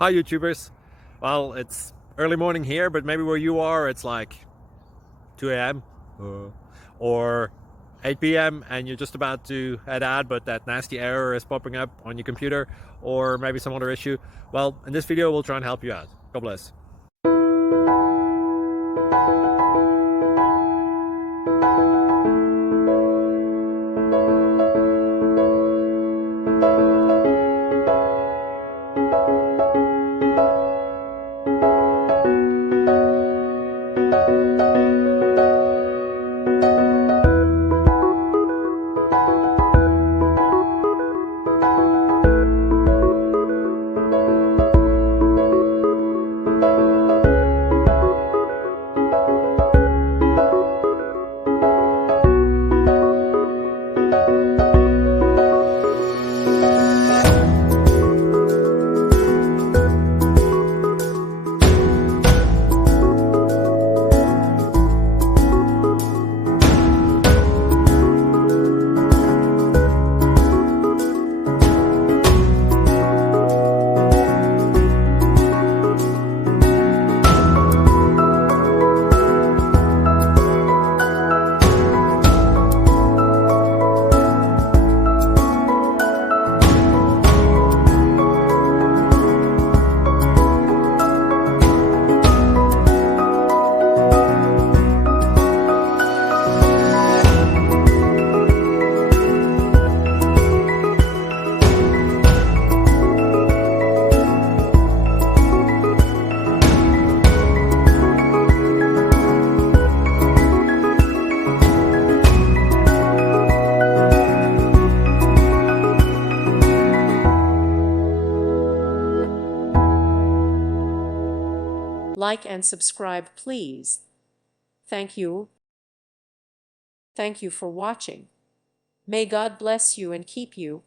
Hi YouTubers. Well, it's early morning here, but maybe where you are it's like 2 a.m. Or 8 p.m. and you're just about to head out, but that nasty error is popping up on your computer, or maybe some other issue. Well, in this video we'll try and help you out. God bless. Like and subscribe, please. Thank you. Thank you for watching. May God bless you and keep you.